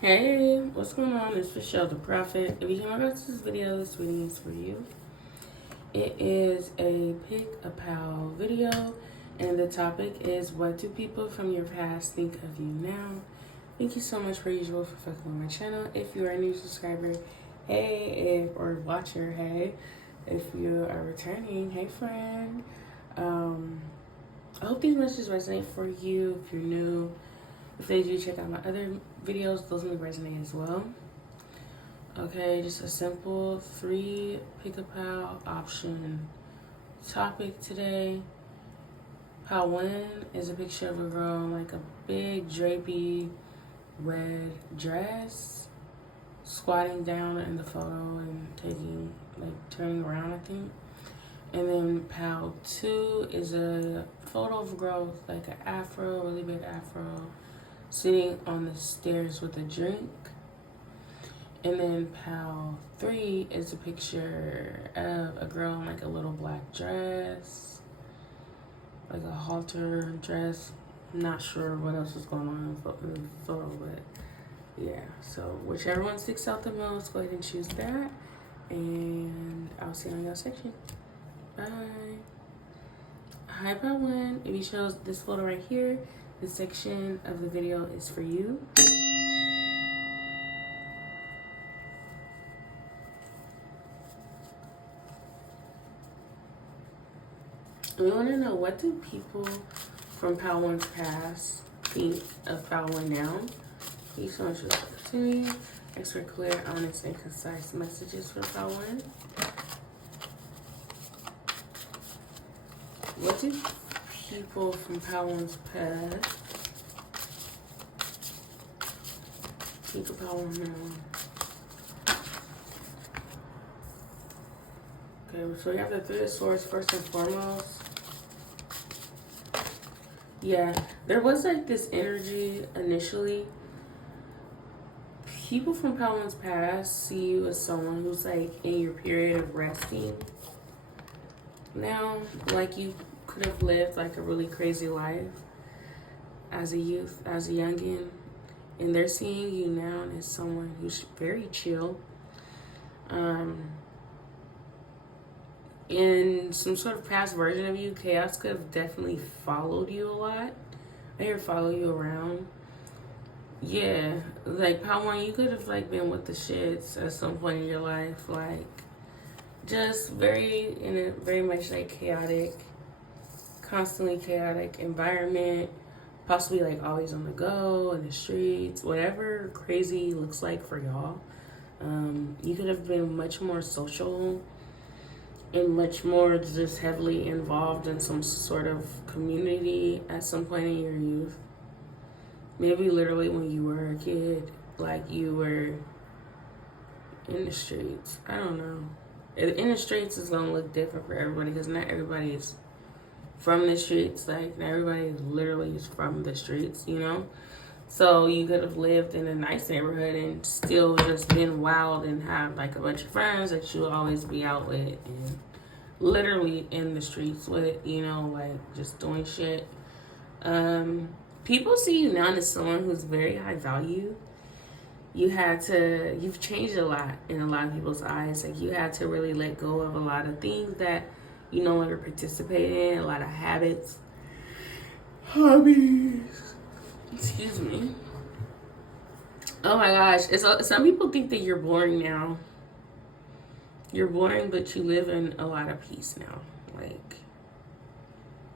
Hey, what's going on? It's Michelle the Prophet. If you came across this video is for you. It is a pick a pal video, and the topic is what do people from your past think of you now? Thank you so much, per usual, for fucking with my channel. If you are a new subscriber, hey, or watcher, hey. If you are returning, hey friend. I hope these messages resonate for you. If you're new, if they do, check out my other videos. Those may resonate as well. Okay, just a simple 3 pick a pal option topic today. Pal 1 is a picture of a girl in like a big drapey red dress, squatting down in the photo and turning around, I think. And then pal 2 is a photo of a girl with like an afro, really big afro, sitting on the stairs with a drink. And then pal 3 is a picture of a girl in like a little black dress, like a halter dress. I'm not sure what else is going on in the photo, but yeah. So whichever one sticks out the most, go ahead and choose that. And I'll see you on your section. Bye. Hi, pal 1. If you chose this photo right here, this section of the video is for you. We want to know, what do people from pal 1's past think of pal 1 now? Thank you so much for the opportunity. Extra clear, honest, and concise messages for pal 1. What do people from pal 1's past think of pal 1 now? Okay, so we have the 3 of Swords first and foremost. Yeah, there was like this energy initially. People from pal 1's past see you as someone who's like in your period of resting now. Like you could have lived like a really crazy life as a youth, as a youngin', and they're seeing you now as someone who's very chill. In some sort of past version of you, chaos could have definitely followed you a lot. I hear follow you around. Yeah, like pal 1, you could have like been with the shits at some point in your life, like just in a very much like chaotic, constantly chaotic environment, possibly like always on the go, in the streets, whatever crazy looks like for y'all. You could have been much more social and much more just heavily involved in some sort of community at some point in your youth. Maybe literally when you were a kid, like you were in the streets. I don't know. In the streets is gonna look different for everybody because not everybody is from the streets. Like not everybody literally is from the streets, you know? So you could have lived in a nice neighborhood and still just been wild and have like a bunch of friends that you'll always be out with and literally in the streets with, you know, like just doing shit. People see you now as someone who's very high value. You've changed a lot in a lot of people's eyes. Like you had to really let go of a lot of things that you no longer participate in, a lot of habits, hobbies. Excuse me. Oh my gosh. Some people think that you're boring now. You're boring, but you live in a lot of peace now. Like,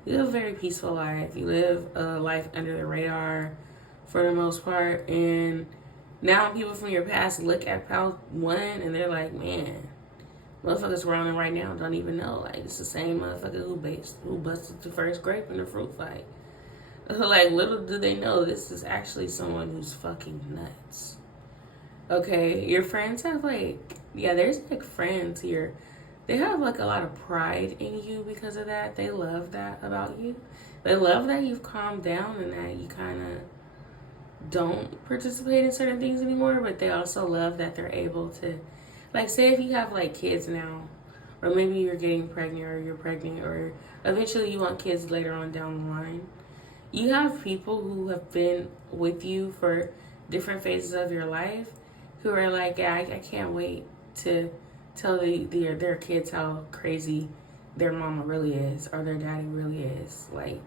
you live a very peaceful life. You live a life under the radar for the most part. And now people from your past look at pal 1 and they're like, man, motherfuckers around right now don't even know. Like, it's the same motherfucker who busted the first grape in the fruit fight. Like, little do they know, this is actually someone who's fucking nuts. Okay, your friends have there's like friends here. They have like a lot of pride in you because of that. They love that about you. They love that you've calmed down and that you kind of don't participate in certain things anymore. But they also love that they're able to, like, say if you have like kids now, or maybe you're getting pregnant or you're pregnant or eventually you want kids later on down the line. You have people who have been with you for different phases of your life who are like, yeah, I can't wait to tell their kids how crazy their mama really is or their daddy really is. Like,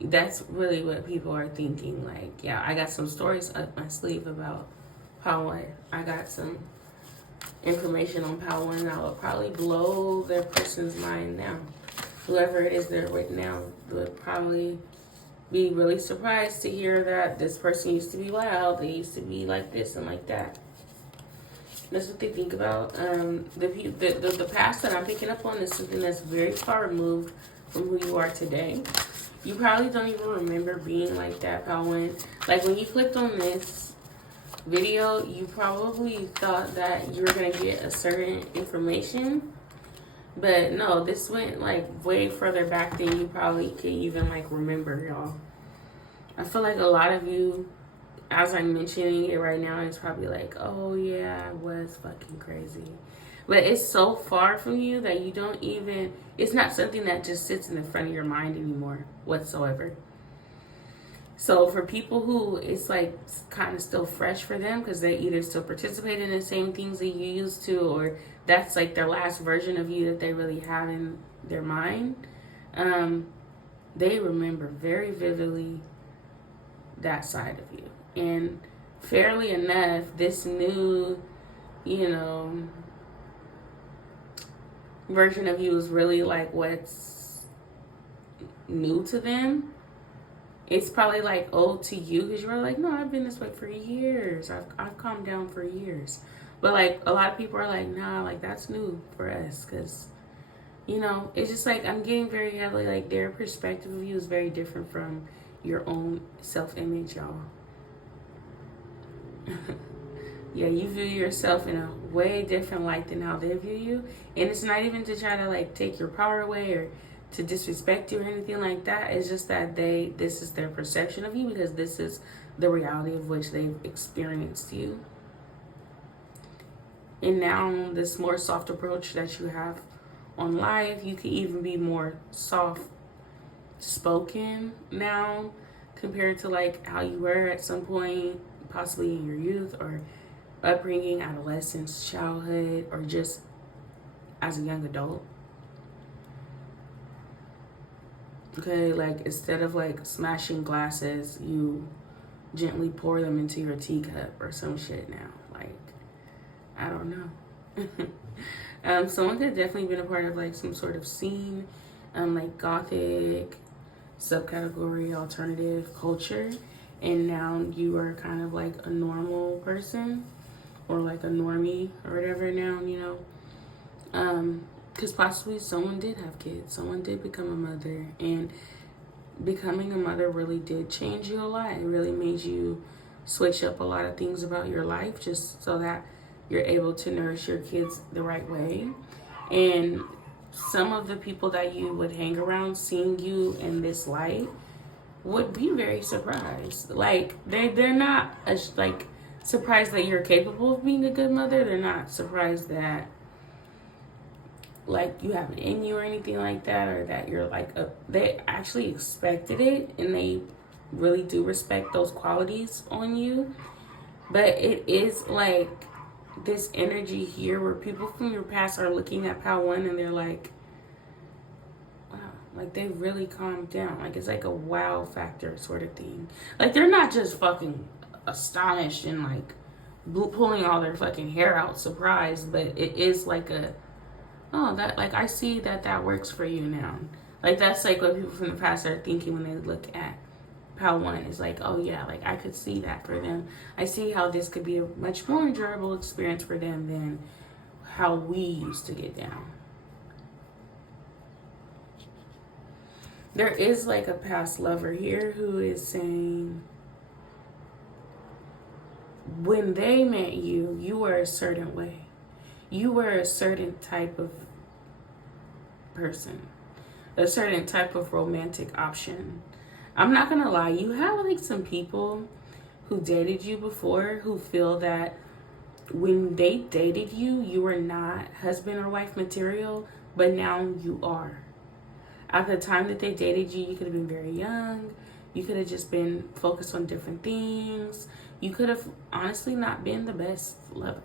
that's really what people are thinking. Like, yeah, I got some stories up my sleeve about Pawan. I got some information on Pawan that will probably blow their person's mind now. Whoever it is they're with now would probably be really surprised to hear that this person used to be wild. They used to be like this and like that. That's what they think about. The past that I'm picking up on is something that's very far removed from who you are today. You probably don't even remember being like that, Pawan. Like, when you clicked on this video, you probably thought that you were going to get a certain information. But no, this went like way further back than you probably could even like remember, y'all. I feel like a lot of you, as I'm mentioning it right now, it's probably like, oh yeah, I was fucking crazy. But it's so far from you that you don't even, it's not something that just sits in the front of your mind anymore whatsoever. So for people who it's like kind of still fresh for them because they either still participate in the same things that you used to, or that's like their last version of you that they really have in their mind, they remember very vividly that side of you. And fairly enough, this new, version of you is really like what's new to them. It's probably like old to you because you were like, no, I've been this way for years. I've calmed down for years. But like a lot of people are like, nah, like that's new for us because, it's just like I'm getting very heavily like their perspective of you is very different from your own self-image, y'all. Yeah, you view yourself in a way different light than how they view you. And it's not even to try to like take your power away or to disrespect you or anything like that. It's just that this is their perception of you because this is the reality of which they've experienced you. And now this more soft approach that you have on life, you can even be more soft spoken now compared to like how you were at some point, possibly in your youth or upbringing, adolescence, childhood, or just as a young adult. Okay, like instead of like smashing glasses, you gently pour them into your teacup or some shit now. Like, I don't know. Someone could have definitely been a part of like some sort of scene, like gothic, subcategory, alternative culture. And now you are kind of like a normal person or like a normie or whatever now, because possibly someone did have kids, someone did become a mother, and becoming a mother really did change you a lot. It really made you switch up a lot of things about your life just so that you're able to nourish your kids the right way. And some of the people that you would hang around seeing you in this light would be very surprised. Like they're not like surprised that you're capable of being a good mother. They're not surprised that like you have it in you or anything like that, or that you're like they actually expected it and they really do respect those qualities on you. But it is like this energy here where people from your past are looking at Pawan and they're like, wow, like they really calmed down. Like it's like a wow factor sort of thing. Like they're not just fucking astonished and like pulling all their fucking hair out surprised, but it is like a, oh, that, like, I see that works for you now. Like, that's, like, what people from the past are thinking when they look at Pawan. Is like, oh, yeah, like, I could see that for them. I see how this could be a much more enjoyable experience for them than how we used to get down. There is, like, a past lover here who is saying, when they met you, you were a certain way. You were a certain type of person, a certain type of romantic option. I'm not gonna lie, you have like some people who dated you before who feel that when they dated you, you were not husband or wife material, but now you are. At the time that they dated you, you could have been very young, You could have just been focused on different things. You could have honestly not been the best lover.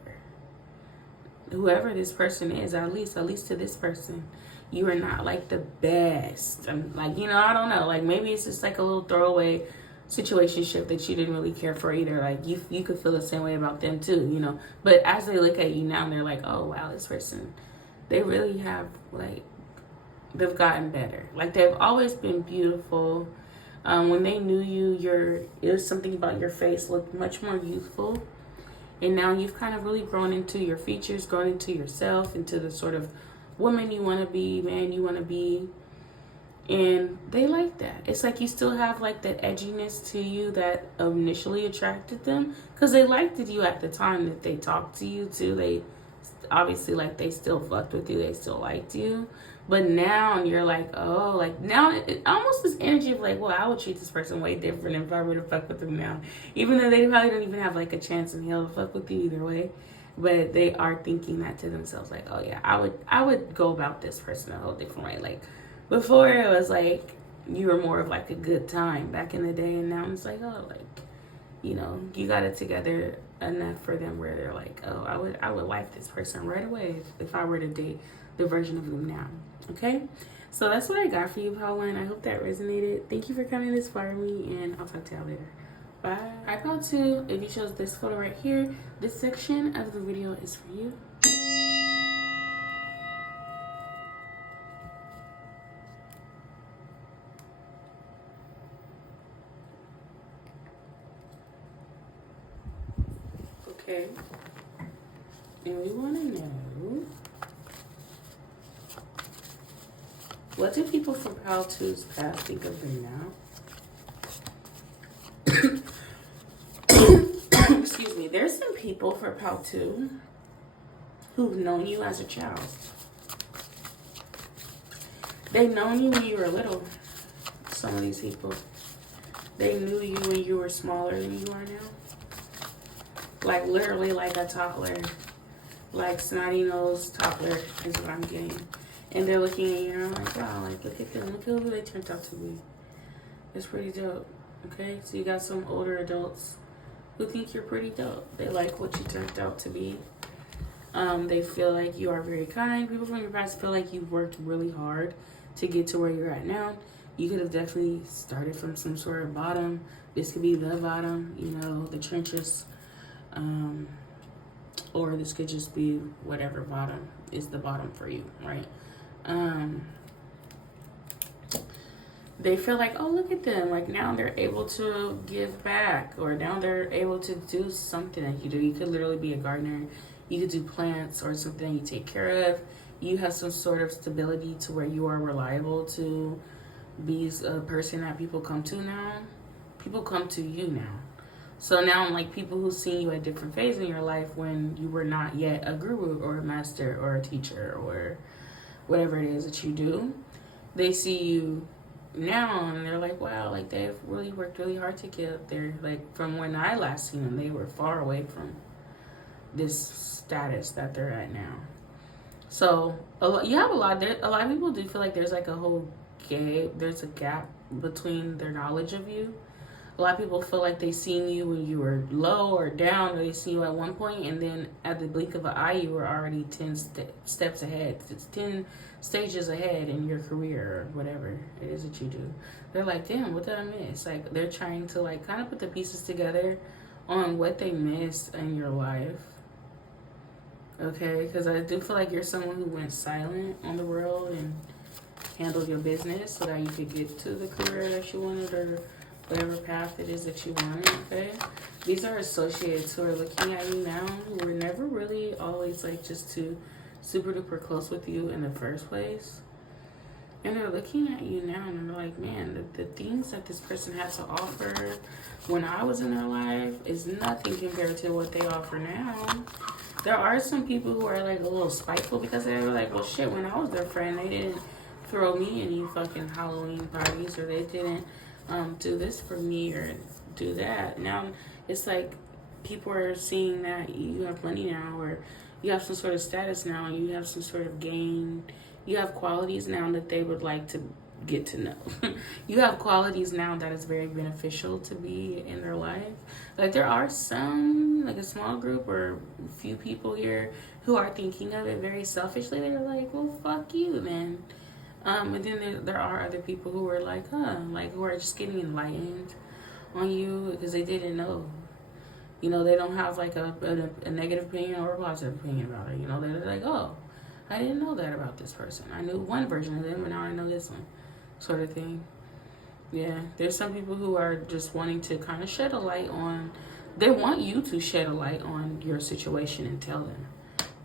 Whoever this person is, at least to this person, you are not like the best. I'm like, you know, I don't know. Like maybe it's just like a little throwaway situationship that you didn't really care for either. Like you could feel the same way about them too, you know. But as they look at you now, they're like, oh wow, this person, they really have like, they've gotten better. Like they've always been beautiful. When they knew you, it was something about your face looked much more youthful. And now you've kind of really grown into your features, grown into yourself, into the sort of woman you want to be, man you want to be. And they like that. It's like you still have like that edginess to you that initially attracted them, because they liked you at the time that they talked to you too. They obviously, like, they still fucked with you, they still liked you. But now you're like, oh, like now it almost this energy of like, well, I would treat this person way different if I were to fuck with them now, even though they probably don't even have like a chance in hell to fuck with you either way. But they are thinking that to themselves, like, oh yeah, I would go about this person a whole different way. Like before it was like you were more of like a good time back in the day, and now it's like, oh, like, you know, you got it together enough for them where they're like, oh, I would like this person right away if I were to date the version of them now. Okay, so that's what I got for you, Pal One. I hope that resonated. Thank you for coming this far with me, and I'll talk to y'all later. Bye. Hi, Pal Two. If you chose this photo right here, this section of the video is for you. Okay, and we want to know, what do people from Pal 2's past think of them now? Excuse me. There's some people for Pal 2 who've known you as a child. They've known you when you were little. Some of these people, they knew you when you were smaller than you are now. Like literally like a toddler. Like snotty nose toddler is what I'm getting. And they're looking at you and I'm like, wow, like look at them. Look at who they turned out to be. It's pretty dope. Okay? So you got some older adults who think you're pretty dope. They like what you turned out to be. They feel like you are very kind. People from your past feel like you've worked really hard to get to where you're at now. You could have definitely started from some sort of bottom. This could be the bottom, you know, the trenches. Or this could just be whatever bottom is the bottom for you, right? They feel like, oh, look at them. Like now they're able to give back, or now they're able to do something that you do. You could literally be a gardener. You could do plants or something you take care of. You have some sort of stability to where you are reliable to be a person that people come to now. People come to you now. So now, like, people who see you at different phases in your life when you were not yet a guru or a master or a teacher or whatever it is that you do, they see you now and they're like, wow, like they've really worked really hard to get up there. Like from when I last seen them, they were far away from this status that they're at now. So you have a lot of people do feel like there's like there's a gap between their knowledge of you. A lot of people feel like they seen you when you were low or down, or they see you at one point, and then at the blink of an eye, you were already 10 steps ahead. It's 10 stages ahead in your career or whatever it is that you do. They're like, damn, what did I miss? Like, they're trying to, like, kind of put the pieces together on what they missed in your life. Okay? Because I do feel like you're someone who went silent on the world and handled your business so that you could get to the career that you wanted, or whatever path it is that you want, okay? These are associates who are looking at you now, who were never really always like just too super duper close with you in the first place. And they're looking at you now and they're like, man, the things that this person had to offer when I was in their life is nothing compared to what they offer now. There are some people who are like a little spiteful because they're like, well, shit, when I was their friend, they didn't throw me any fucking Halloween parties, or they didn't do this for me or do that. Now it's like people are seeing that you have money now, or you have some sort of status now, you have some sort of gain, you have qualities now that they would like to get to know. You have qualities now that is very beneficial to be in their life. Like there are some, like a small group or a few people here who are thinking of it very selfishly. They're like, well, fuck you, man. And then there are other people who are like, like who are just getting enlightened on you because they didn't know. You know, they don't have like a negative opinion or a positive opinion about it. You know, they're like, oh, I didn't know that about this person. I knew one version of them, but now I know this one, sort of thing. Yeah, there's some people who are just wanting to kind of shed a light on, they want you to shed a light on your situation and tell them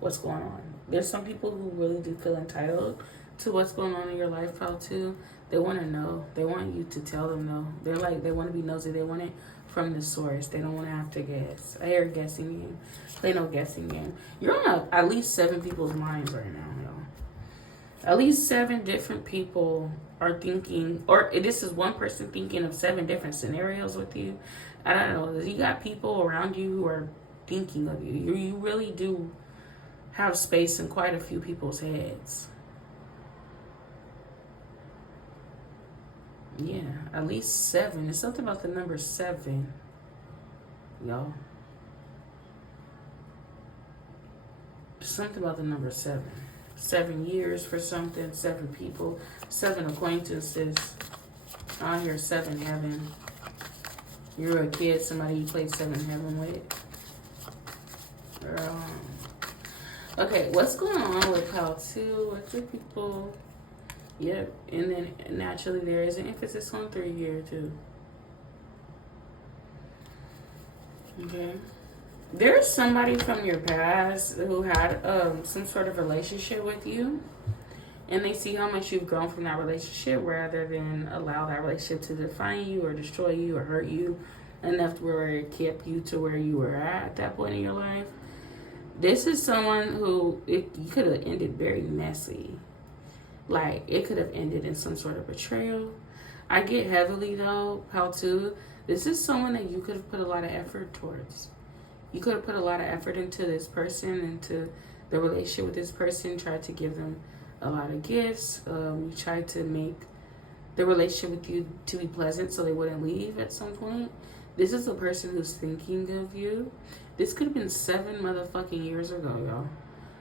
what's going on. There's some people who really do feel entitled to what's going on in your life, pal, too. They want to know. They want you to tell them no. They're like, they want to be nosy. They want it from the source. They don't want to have to guess. I hear a guessing game. Play no guessing game. You're on at least 7 people's minds right now, y'all. At least 7 different people are thinking, or this is one person thinking of 7 different scenarios with you. I don't know. You got people around you who are thinking of you. You really do have space in quite a few people's heads. Yeah, at least 7. There's something about the number 7, y'all. Something about the number 7. 7 years for something, 7 people, 7 acquaintances. I hear 7 heaven. You're a kid, somebody you played 7 heaven with. Girl. Okay, what's going on with Pal 2? What's with people? Yep, and then naturally there is an emphasis on 3 here too. Okay. There's somebody from your past who had some sort of relationship with you, and they see how much you've grown from that relationship rather than allow that relationship to define you or destroy you or hurt you enough to where it kept you to where you were at that point in your life. This is someone who you could have ended very messy. Like, it could have ended in some sort of betrayal. I get heavily, though, how to. This is someone that you could have put a lot of effort towards. You could have put a lot of effort into this person, into the relationship with this person, tried to give them a lot of gifts. You tried to make the relationship with you to be pleasant so they wouldn't leave at some point. This is a person who's thinking of you. This could have been 7 motherfucking years ago, y'all.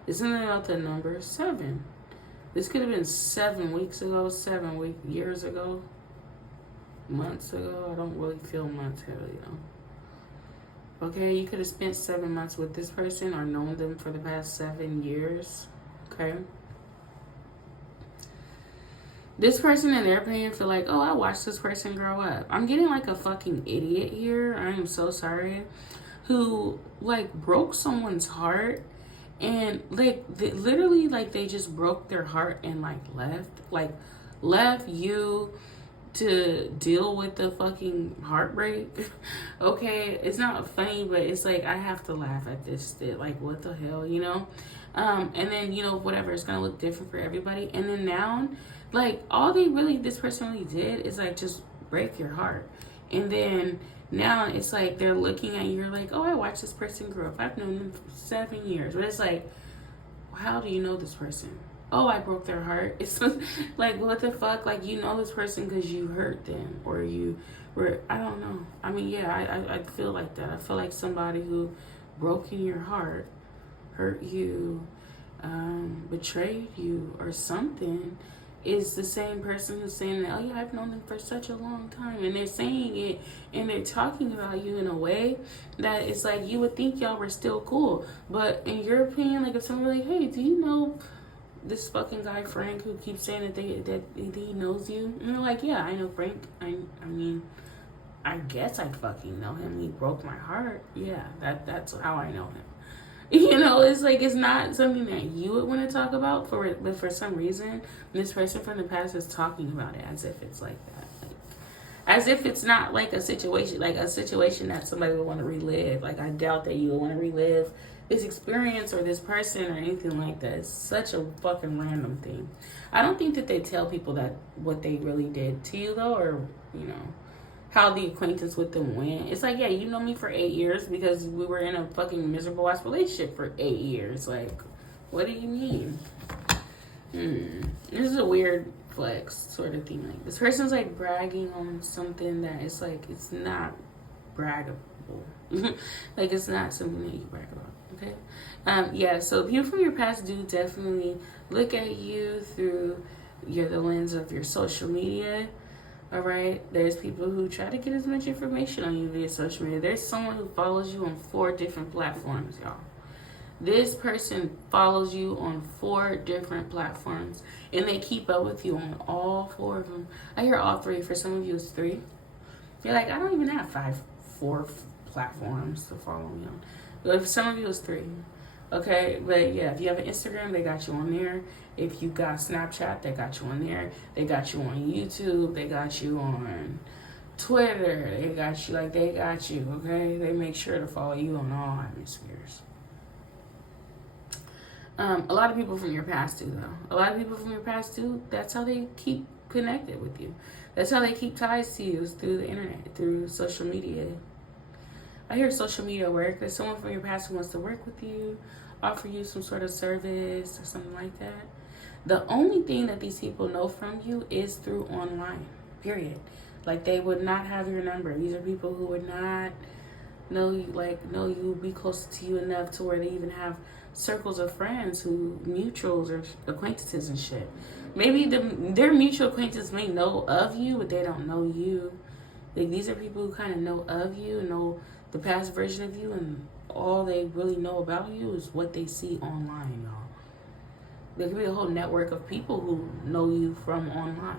Isn't it about the number 7? This could have been 7 weeks ago, 7 years ago, months ago. I don't really feel months heavily, though. Okay, you could have spent 7 months with this person or known them for the past 7 years. Okay. This person, in their opinion, feel like, oh, I watched this person grow up. I'm getting like a fucking idiot here. I am so sorry. Who, like, broke someone's heart. And, like, literally, like, they just broke their heart and, like, left you to deal with the fucking heartbreak. Okay, it's not funny, but it's like, I have to laugh at this. Like, what the hell, you know? And then, you know, whatever, it's gonna look different for everybody. And then now, like, all this person really did is, like, just break your heart. And then now it's like they're looking at you, you're like, oh, I watched this person grow up. I've known them for 7 years. But it's like, how do you know this person? Oh, I broke their heart. It's like, what the fuck? Like, you know this person because you hurt them or you were, I don't know. I mean, yeah, I feel like that. I feel like somebody who broke in your heart, hurt you, betrayed you or something is the same person who's saying that, oh yeah, I've known them for such a long time. And they're saying it and they're talking about you in a way that it's like you would think y'all were still cool. But in your opinion, like if someone were like, hey, do you know this fucking guy Frank who keeps saying that he knows you? And you're like, yeah, I know Frank. I mean, I guess I fucking know him. He broke my heart. Yeah, that's how I know him. You know, it's like, it's not something that you would want to talk about, but for some reason, this person from the past is talking about it as if it's like that. Like, as if it's not like a situation that somebody would want to relive. Like, I doubt that you would want to relive this experience or this person or anything like that. It's such a fucking random thing. I don't think that they tell people that what they really did to you, though, or, you know, how the acquaintance with them went. It's like, yeah, you know me for 8 years because we were in a fucking miserable ass relationship for 8 years. Like, what do you mean? This is a weird flex sort of thing. Like this person's like bragging on something that it's like it's not braggable. Like it's not something that you brag about. Okay. Yeah, so people from your past do definitely look at you through the lens of your social media. All right, there's people who try to get as much information on you via social media. There's someone who follows you on 4 different platforms, y'all. This person follows you on 4 different platforms, and they keep up with you on all 4 of them. I hear all 3. For some of you, it's 3. You're like, I don't even have 4 platforms to follow me on. But for some of you, it's 3. Okay, but yeah, if you have an Instagram, they got you on there. If you got Snapchat, they got you on there. They got you on YouTube. They got you on Twitter. They got you, okay? They make sure to follow you on all hemispheres. A lot of people from your past do, though. A lot of people from your past do. That's how they keep connected with you. That's how they keep ties to you, is through the internet, through social media. I hear social media work. There's someone from your past who wants to work with you, offer you some sort of service or something like that. The only thing that these people know from you is through online, period. Like, they would not have your number. These are people who would not know you, be close to you enough to where they even have circles of friends who mutuals or acquaintances and shit. Maybe their mutual acquaintances may know of you, but they don't know you. Like, these are people who kind of know of you, know the past version of you, and all they really know about you is what they see online, y'all. There could be a whole network of people who know you from online.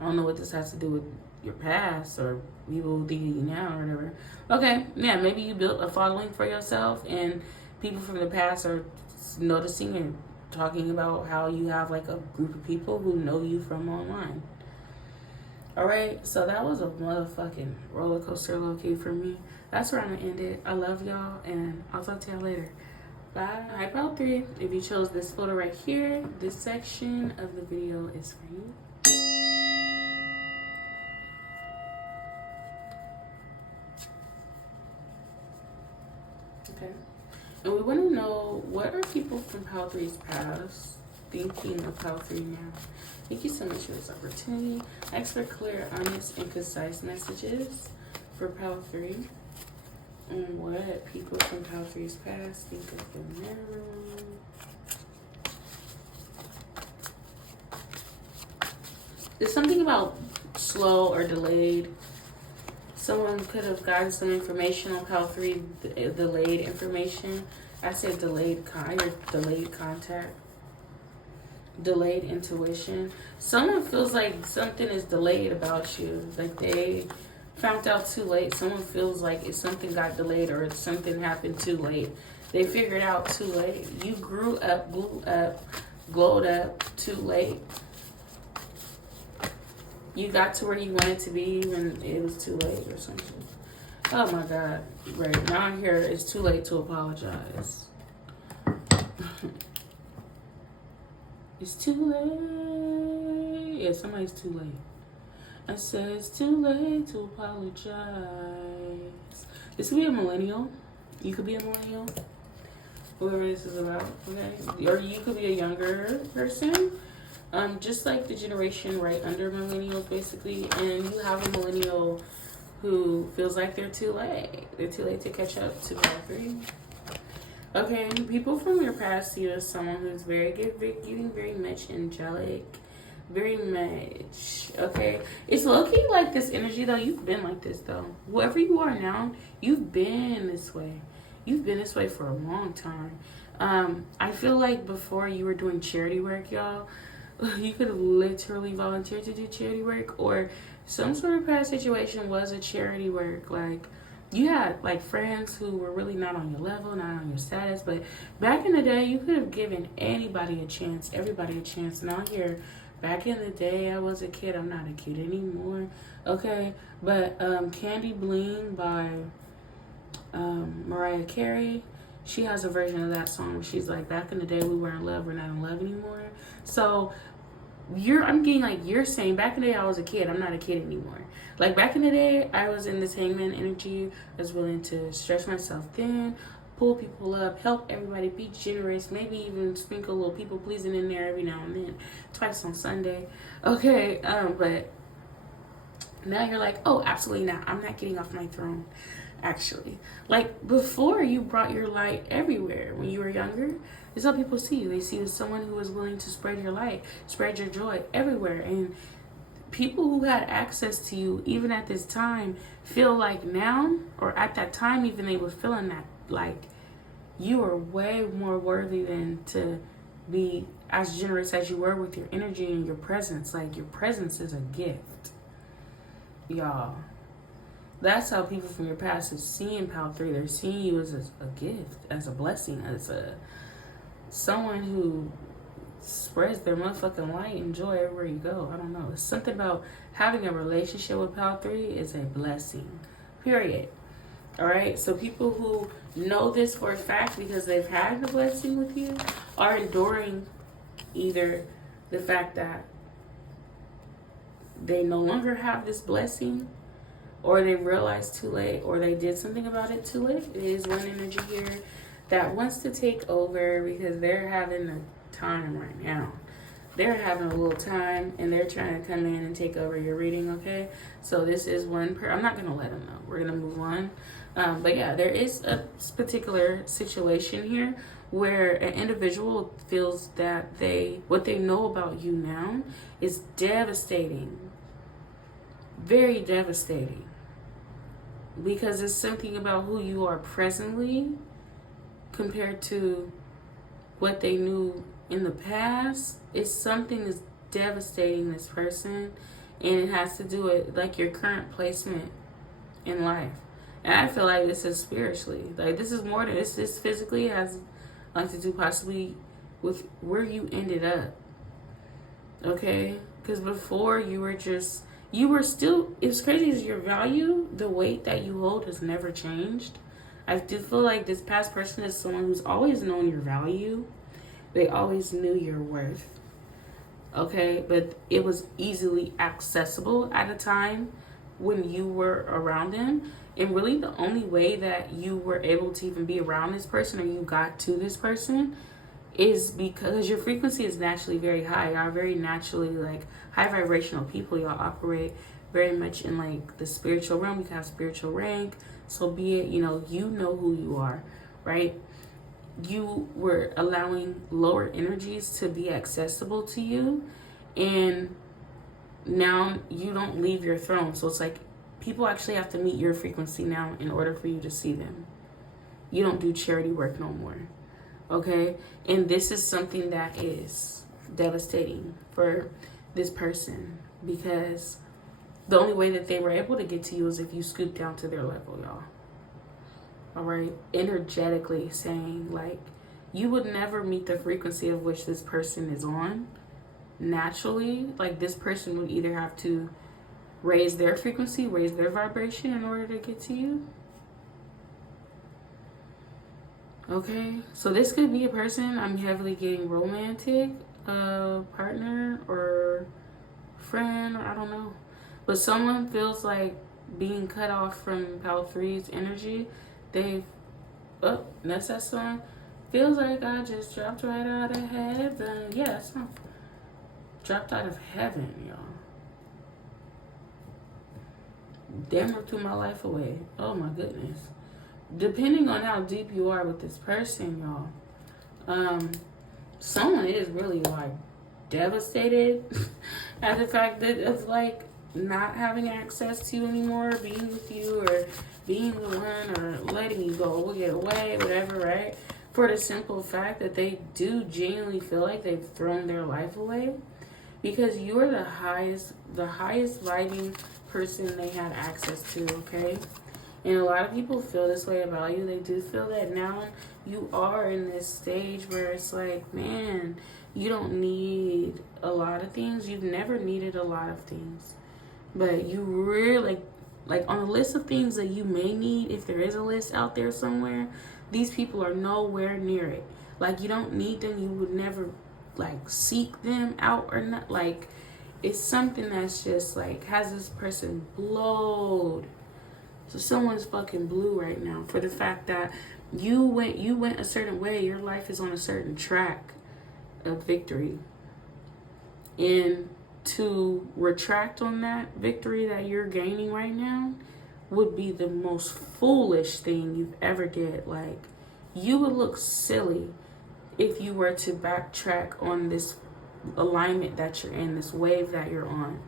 I don't know what this has to do with your past or people who think of you now or whatever. Okay, yeah, maybe you built a following for yourself and people from the past are noticing and talking about how you have like a group of people who know you from online. All right, so that was a motherfucking roller coaster low-key for me. That's where I'm gonna end it. I love y'all, and I'll talk to y'all later. Bye. Hype out 3. If you chose this photo right here, this section of the video is for you. Okay. And we want to know, what are people from Pal 3's past thinking of Pal 3 now? Thank you so much for this opportunity. Ask for clear, honest, and concise messages for Pal 3. And what people from Pal 3's past think of the mirror. There's something about slow or delayed. Someone could have gotten some information on Pal 3, delayed information. I said delayed contact. Delayed intuition. Someone feels like something is delayed about you. Like they found out too late. Someone feels like if something got delayed or something happened too late. They figured out too late. You grew up, blew up, glowed up too late. You got to where you wanted to be when it was too late or something. Oh my God. Right. Now I'm here. It's too late to apologize. It's too late. Yeah, somebody's too late. I said it's too late to apologize. This could be a millennial. You could be a millennial. Whoever this is about, okay? Or you could be a younger person. Just like the generation right under millennials, basically. And you have a millennial who feels like they're too late. They're too late to catch up to Pal 3. Okay, people from your past see you as someone who's getting very much angelic. Very much, okay? It's low-key like this energy, though. You've been like this, though. Whoever you are now, you've been this way. You've been this way for a long time. I feel like before you were doing charity work, y'all, you could have literally volunteered to do charity work, or some sort of past situation was a charity work. Like, you had like friends who were really not on your level, not on your status, but back in the day, you could have given anybody a chance, everybody a chance. Now here, back in the day, I was a kid. I'm not a kid anymore, okay? But Candy Bling by Mariah Carey, she has a version of that song where she's like, back in the day, we were in love, we're not in love anymore. So I'm getting like you're saying, back in the day, I was a kid. I'm not a kid anymore. Like back in the day, I was in this hangman energy. I was willing to stretch myself thin, pull people up, help everybody, be generous, maybe even sprinkle a little people pleasing in there every now and then, twice on Sunday. Okay, but now you're like, oh, absolutely not. I'm not getting off my throne. Actually, like before, you brought your light everywhere. When you were younger, it's how people see you. They see you as someone who was willing to spread your light, spread your joy everywhere. And people who had access to you, even at this time, feel like now, or at that time, even they were feeling that, like you are way more worthy than to be as generous as you were with your energy and your presence. Like your presence is a gift, y'all. That's how people from your past is seeing Pal 3. They're seeing you as a gift, as a blessing, as someone who spreads their motherfucking light and joy everywhere you go. I don't know. It's something about having a relationship with Pal 3 is a blessing. Period. All right? So people who know this for a fact because they've had the blessing with you are enduring either the fact that they no longer have this blessing, or they realized too late, or they did something about it too late. It is one energy here that wants to take over because they're having a time right now. They're having a little time and they're trying to come in and take over your reading, okay? So this is one I'm not going to let them know. We're going to move on. But yeah, there is a particular situation here where an individual feels that what they know about you now is devastating. Very devastating. Because it's something about who you are presently compared to what they knew in the past. It's something that's devastating this person, and it has to do with like your current placement in life. And I feel like this is spiritually, like this is more than this physically has like to do possibly with where you ended up. Okay, because before you were still, it's crazy as your value, the weight that you hold has never changed. I do feel like this past person is someone who's always known your value. They always knew your worth. Okay, but it was easily accessible at a time when you were around them. And really the only way that you were able to even be around this person, or you got to this person, is because your frequency is naturally very high. Y'all are very naturally like high vibrational people. Y'all operate very much in like the spiritual realm. You can have spiritual rank. So be it, you know who you are, right? You were allowing lower energies to be accessible to you. And now you don't leave your throne. So it's like people actually have to meet your frequency now in order for you to see them. You don't do charity work no more. Okay, and this is something that is devastating for this person because the only way that they were able to get to you is if you scoop down to their level, y'all. All right, energetically saying like you would never meet the frequency of which this person is on naturally. Like this person would either have to raise their frequency, raise their vibration in order to get to you. Okay, so this could be a person, I'm heavily getting romantic, partner or friend, or I don't know. But someone feels like being cut off from Pal 3's energy. That's that song. Feels like I just dropped right out of heaven. Yeah, that song. Dropped out of heaven, y'all. Damn, I threw my life away. Oh my goodness. Depending on how deep you are with this person, y'all, someone is really like devastated at the fact that of like not having access to you anymore, being with you, or being the one, or letting you go, we'll get away, whatever, right? For the simple fact that they do genuinely feel like they've thrown their life away because you are the highest vibing person they had access to, okay? And a lot of people feel this way about you. They do feel that now you are in this stage where it's like, man, you don't need a lot of things. You've never needed a lot of things. But you really, like on the list of things that you may need, if there is a list out there somewhere, these people are nowhere near it. Like you don't need them. You would never like seek them out or not. Like it's something that's just like has this person blowed. So someone's fucking blue right now for the fact that You went a certain way. Your life is on a certain track of victory. And to retract on that victory that you're gaining right now would be the most foolish thing you've ever did. Like, you would look silly if you were to backtrack on this alignment that you're in, this wave that you're on.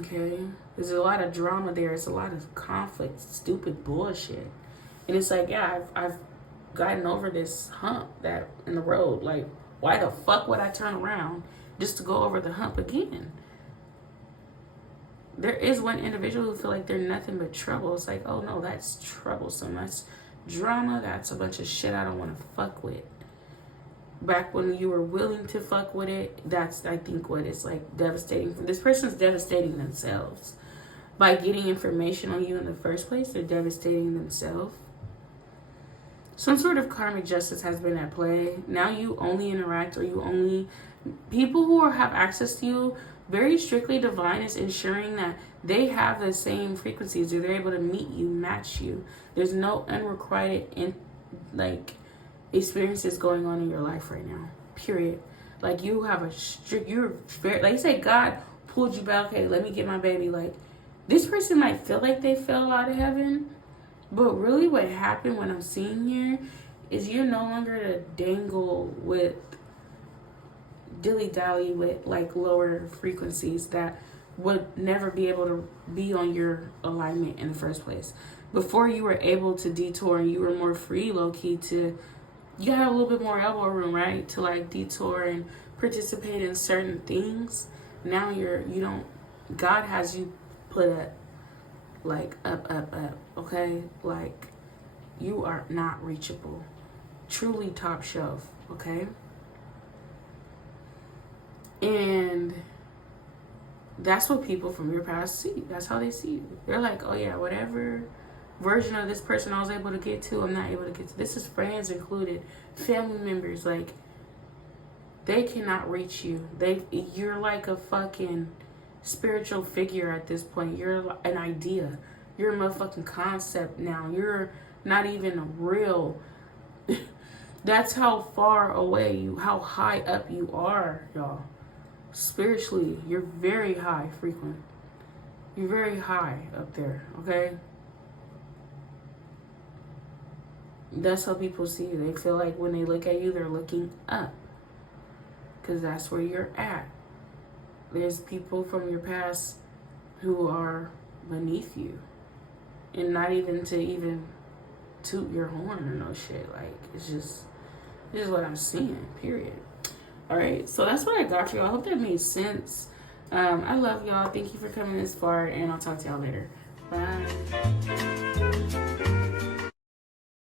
Okay? There's a lot of drama there. It's a lot of conflict, stupid bullshit. And it's like, yeah, I've gotten over this hump that in the road. Like, why the fuck would I turn around just to go over the hump again? There is one individual who feel like they're nothing but trouble. It's like, oh no, that's troublesome. That's drama. That's a bunch of shit I don't want to fuck with. Back when you were willing to fuck with it, that's, I think, what it's like devastating. This person's devastating themselves. By getting information on you in the first place, they're devastating themselves. Some sort of karmic justice has been at play. Now you only interact, or you only... People who have access to you, very strictly divine is ensuring that they have the same frequencies, or they're able to meet you, match you. There's no unrequited experiences going on in your life right now. Period. Like, you have a strict... You're very... Like, say God pulled you back. Okay, let me get my baby. Like, this person might feel like they fell out of heaven. But really what happened, when I'm seeing here, is you're no longer to dangle with, dilly-dally with, like, lower frequencies that would never be able to be on your alignment in the first place. Before, you were able to detour, and you were more free, low-key, to... You had a little bit more elbow room, right? To, like, detour and participate in certain things. Now you don't... God has you put up, like, up, okay? Like, you are not reachable. Truly top shelf, okay? And that's what people from your past see. That's how they see you. They're like, oh yeah, whatever version of this person I was able to get to, I'm not able to get to. This is friends included, family members. Like, they cannot reach you. You're like a fucking spiritual figure at this point. You're an idea. You're a motherfucking concept now. You're not even real. That's how far away how high up you are, y'all. Spiritually, you're very high frequent. You're very high up there, okay? That's how people see you. They feel like when they look at you, they're looking up. Because that's where you're at. There's people from your past who are beneath you. And not even to toot your horn or no shit. Like, it's just what I'm seeing, period. Alright, so that's what I got for y'all. I hope that made sense. I love y'all. Thank you for coming this far, and I'll talk to y'all later. Bye.